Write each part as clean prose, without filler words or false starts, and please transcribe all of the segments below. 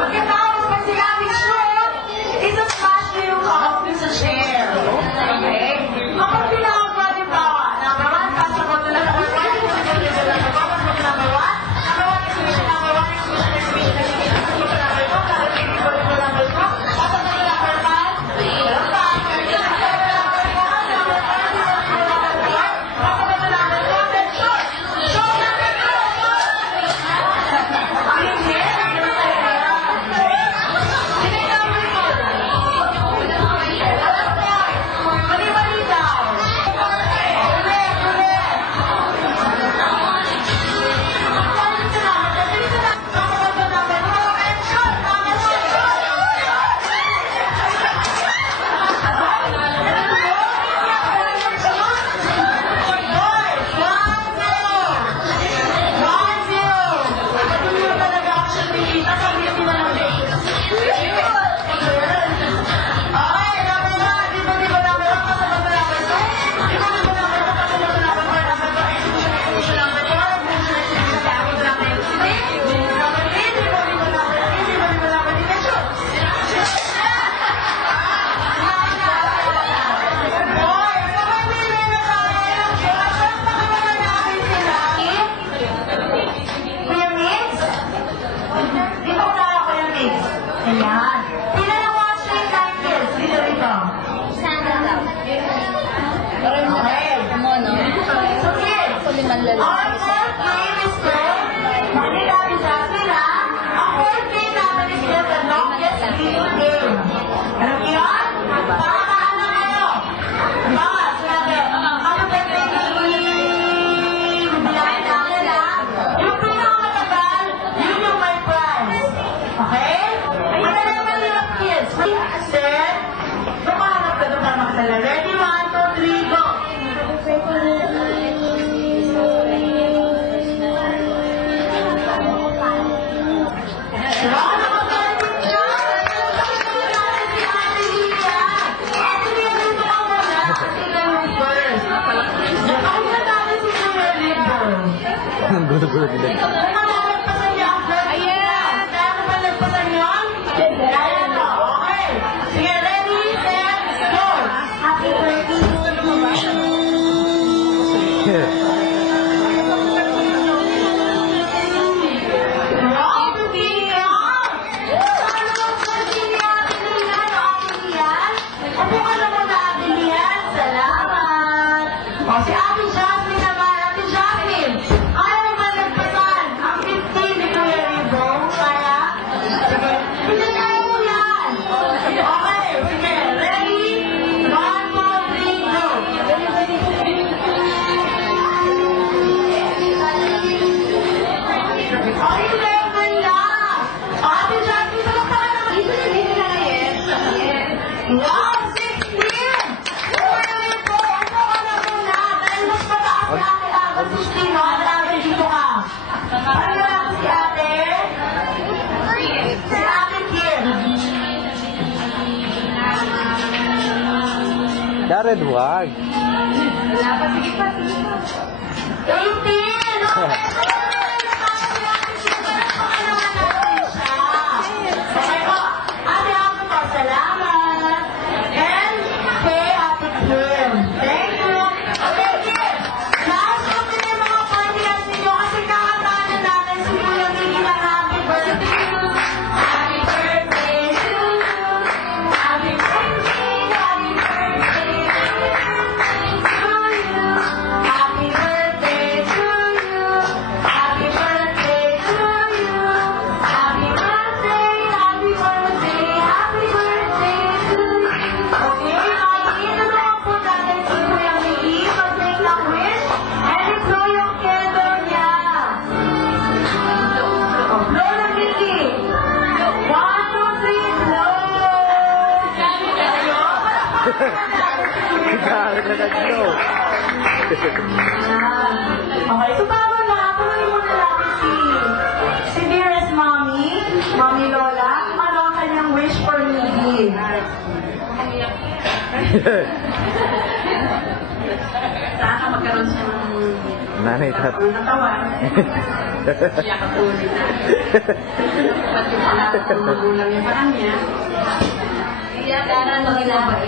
Pagkatapos, pag sinabing shoot, isa-smash nyo yung kahap nyo sa chair. Okay? Kapag pinakagawa, di ba? Number 1, pasok mo na number 1. Pasok mo number 1. Number 1, exhibition number 1. Exhibition number 2. Number 2. Number 2. Pasok mo number 5. Number 18! Jared, wag! Wala pa, sige pa, sige pa. 18! Okay, so bago na, tuloy mo na natin si dearest mommy, Mommy Lola, ano ang kanyang wish for me? Sana magkaroon siya ng Nanay tat. Natawan. Siya katulad na. Pati pala ang magulang niya sa kanya. Kaya kaya nang ilabay.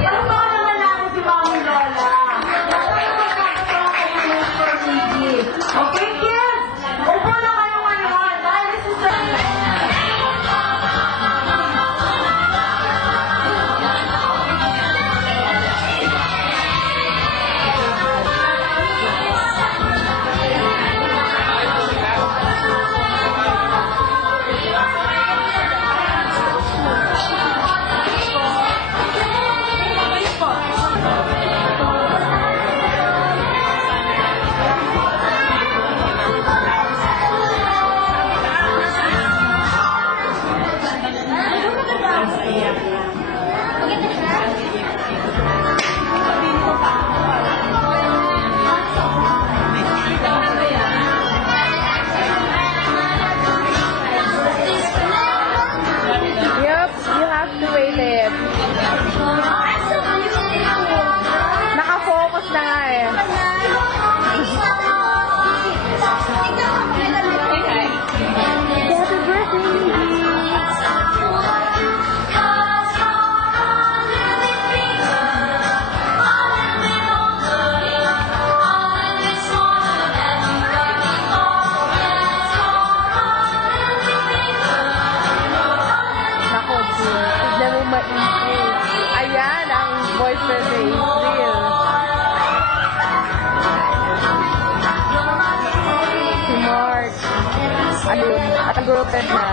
Parang baka naman namin si Mami Lola. Okay, kids? Upo na kayo ngayon. Dahil this is Yep, you have to wait it. Naka-focus na nga eh. Happy birthday! Nako, tignan mo maingay. Ayan, ang boyfriend ni April. Si Mark. Ayun, at ang girlfriend na.